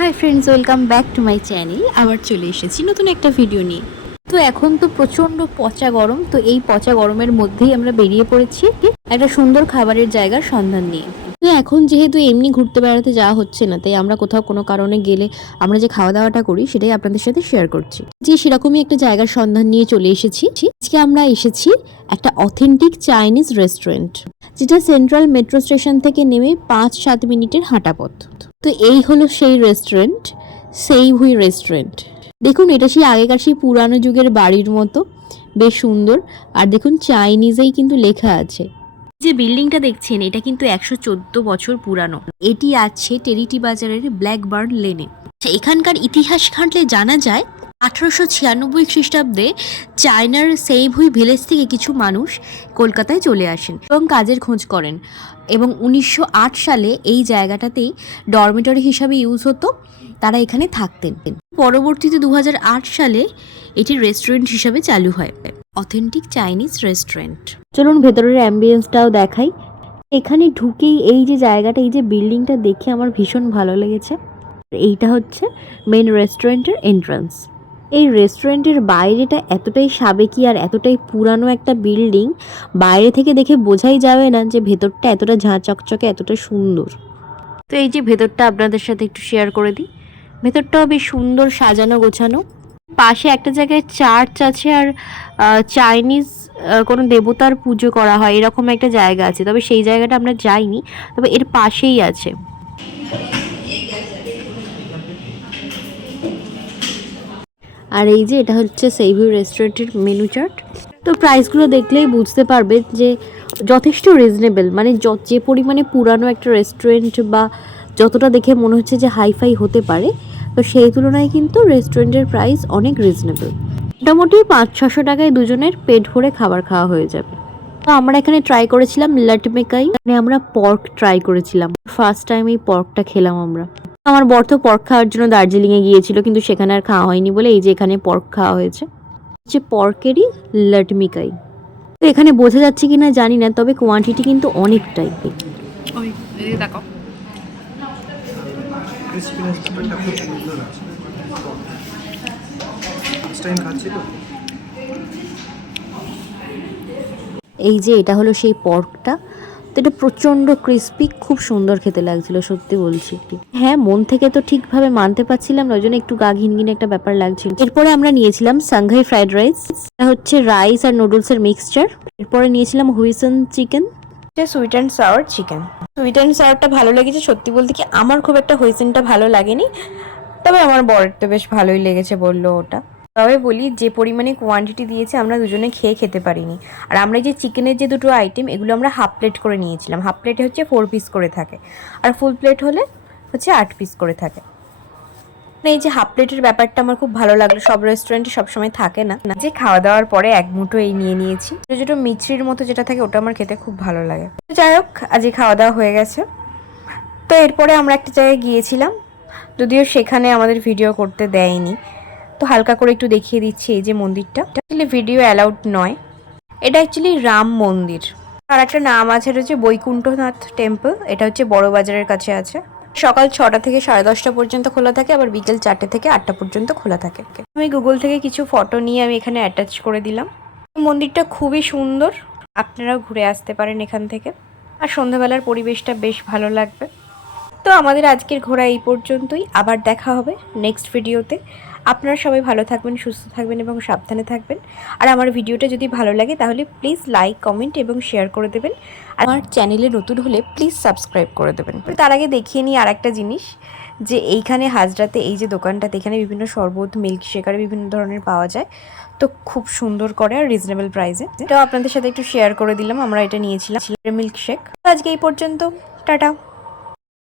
Hi friends, welcome back to my channel. আবার চলে এসেছি নতুন একটা ভিডিও নিয়ে। তো এখন তো প্রচণ্ড পচা গরম, তো এই পচা গরমের মধ্যেই আমরা বেরিয়ে পড়েছি একটা সুন্দর খাবারের জায়গার সন্ধান নিয়ে। তো এখন যেহেতু এমনি ঘুরতে বেড়াতে যাওয়া হচ্ছে না, তাই আমরা কোথাও কোনো কারণে গেলে আমরা যে খাওয়া দাওয়াটা করি সেটাই আপনাদের সাথে শেয়ার করছি। যে সেরকমই একটা জায়গার সন্ধান নিয়ে চলে এসেছি। আজকে আমরা এসেছি একটা অথেন্টিক চাইনিজ রেস্টুরেন্ট, যেটা সেন্ট্রাল মেট্রো স্টেশন থেকে নেমে 5-7 মিনিটের হাঁটা পথ। তো এই হলো সেই রেস্টুরেন্ট, সেই ভুই রেস্টুরেন্ট। দেখুন, এটা সেই আগেকার সেই পুরানো যুগের বাড়ির মতো, বেশ সুন্দর। আর দেখুন, চাইনিজেই কিন্তু লেখা আছে। যে বিল্ডিংটা দেখছেন, এটা কিন্তু 114 বছর পুরানো। এটি আছে টেরিটি বাজারের ব্ল্যাকবার্ন লেনে। এখানকার ইতিহাস ঘাঁটলে জানা যায় 1896 খ্রিস্টাব্দে চায়নার সেইভুই ভিলেজ থেকে কিছু মানুষ কলকাতায় চলে আসেন এবং কাজের খোঁজ করেন, এবং 1908 সালে এই জায়গাটাতেই ডরমিটরি হিসাবে ইউজ হতো, তারা এখানে থাকতেন। পরবর্তীতে 2008 সালে এটি রেস্টুরেন্ট হিসাবে চালু হয়, অথেন্টিক চাইনিজ রেস্টুরেন্ট। চলুন ভেতরের অ্যাম্বিয়েন্সটাও দেখাই। এখানে ঢুকেই এই যে জায়গাটা, এই যে বিল্ডিংটা দেখে আমার ভীষণ ভালো লেগেছে। এইটা হচ্ছে মেন রেস্টুরেন্টের এন্ট্রান্স। এই রেস্টুরেন্টের বাইরেটা এতটাই সাবেকি আর এতটাই পুরানো একটা বিল্ডিং, বাইরে থেকে দেখে বোঝাই যাবে না যে ভেতরটা এতটা ঝাঁ চকচকে, এতটা সুন্দর। তো এই যে ভেতরটা আপনাদের সাথে একটু শেয়ার করে দিই। ভেতরটাও বেশ সুন্দর, সাজানো গোছানো। পাশে একটা জায়গায় চার্চ আছে, আর চাইনিজ কোনো দেবতার পুজো করা হয় এরকম একটা জায়গা আছে, তবে সেই জায়গাটা আমরা যাইনি, তবে এর পাশেই আছে। আর এই যে এটা হচ্ছে সেইভুই রেস্টুরেন্টের মেনু চার্ট। তো প্রাইসগুলো দেখলেই বুঝতে পারবে যে যথেষ্ট রিজনেবল, মানে যে পরিমাণে পুরানো একটা রেস্টুরেন্ট বা যতটা দেখে মনে হচ্ছে যে হাইফাই হতে পারে, তো সেই তুলনায় কিন্তু রেস্টুরেন্টের প্রাইস অনেক রিজনেবল। মোটামুটি 500-600 টাকায় দুজনের পেট ভরে খাবার খাওয়া হয়ে যাবে। তো আমরা এখানে ট্রাই করেছিলাম লটমেকাই, মানে আমরা পর্ক ট্রাই করেছিলাম। ফার্স্ট টাইম এই পর্কটা খেলাম আমরা। আমার বর তো পর্ক খাওয়ার জন্য দার্জিলিংয়ে গিয়েছিল, কিন্তু সেখানে আর খাওয়া হয়নি বলে এই যে এখানে পর্ক খাওয়া হয়েছে। যে পর্কেরই লটমেকাই। তো এখানে বোঝা যাচ্ছে কিনা জানি না, তবে কোয়ান্টিটি কিন্তু অনেকটাই। ওই এদিকে দেখো। ক্রিসপিনেসটা খুব সুন্দর আছে। ফার্স্ট টাইম খাচ্ছি তো। এই যে এটা হলো সেই পর্কটা। তো এটা প্রচণ্ড ক্রিস্পি, খুব সুন্দর খেতে লাগছিল, সত্যি বলছি। হ্যাঁ, মন থেকে তো ঠিকভাবে মানতে পারছিলাম না, ওই জন্য একটু গা ঘিনঘিনে একটা ব্যাপার লাগছিল। এরপরে আমরা নিয়েছিলাম সাংহাই ফ্রাইড রাইস, এটা হচ্ছে রাইস আর নুডলসের মিক্সচার। এরপরে নিয়েছিলাম hoisin chicken, sweet and sour chicken. Sweet and সাওয়ারটা ভালো লেগেছে, সত্যি বলতে কি আমার খুব একটা হুইসেনটা ভালো লাগেনি, তবে আমার বরের তো বেশ ভালোই লেগেছে বললো ওটা। তবে বলি, যে পরিমাণে কোয়ান্টিটি দিয়েছে আমরা দুজনে খেতে পারিনি। আর আমরা যে চিকেনের যে দুটো আইটেম, এগুলো আমরা হাফ প্লেট করে নিয়েছিলাম। হাফ প্লেটে হচ্ছে 4 পিস করে থাকে, আর ফুল প্লেট হলে হচ্ছে 8 পিস করে থাকে। এই যে হাফ প্লেটের ব্যাপারটা আমার খুব ভালো লাগলো, সব রেস্টুরেন্টে সবসময় থাকে না। যে খাওয়া দাওয়ার পরে এক মুঠো এই নিয়ে নিয়েছি, ছোটো ছোটো মিছরির মতো যেটা থাকে, ওটা আমার খেতে খুব ভালো লাগে। যাই হোক, আজকে খাওয়া দাওয়া হয়ে গেছে। তো এরপরে আমরা একটা জায়গায় গিয়েছিলাম, যদিও সেখানে আমাদের ভিডিও করতে দেয়নি, তো হালকা করে একটু দেখিয়ে দিচ্ছি। এই যে মন্দিরটা, অ্যাকচুয়ালি ভিডিও অ্যালাউড নয়, এটা অ্যাকচুয়ালি রাম মন্দির। আর একটা নাম আছে, এটা হচ্ছে বৈকুণ্ঠনাথ টেম্পল। এটা হচ্ছে বড় বাজারের কাছে আছে। সকাল 6টা থেকে 10:30 পর্যন্ত খোলা থাকে, আবার বিকেল 4টে থেকে 8টা পর্যন্ত খোলা থাকে। আমি গুগল থেকে কিছু ফটো নিয়ে আমি এখানে অ্যাটাচ করে দিলাম। মন্দিরটা খুবই সুন্দর, আপনারাও ঘুরে আসতে পারেন এখান থেকে। আর সন্ধ্যাবেলার পরিবেশটা বেশ ভালো লাগবে। তো আমাদের আজকের ঘোরা এই পর্যন্তই, আবার দেখা হবে নেক্সট ভিডিওতে। আপনারা সবাই ভালো থাকবেন, সুস্থ থাকবেন এবং সাবধানে থাকবেন। আর আমার ভিডিওটা যদি ভালো লাগে তাহলে প্লিজ লাইক, কমেন্ট এবং শেয়ার করে দেবেন। আর আমার চ্যানেলে নতুন হলে প্লিজ সাবস্ক্রাইব করে দেবেন। তার আগে দেখিয়ে নিই আর একটা জিনিস, যে এইখানে হাজরাতে এই যে দোকানটাতে, এখানে বিভিন্ন শরবত, মিল্কশেক আর বিভিন্ন ধরনের পাওয়া যায়, তো খুব সুন্দর করে আর রিজনেবল প্রাইসে। এটাও আপনাদের সাথে একটু শেয়ার করে দিলাম, আমরা এটা নিয়েছিলাম মিল্কশেক। তো আজকে এই পর্যন্ত, টাটা।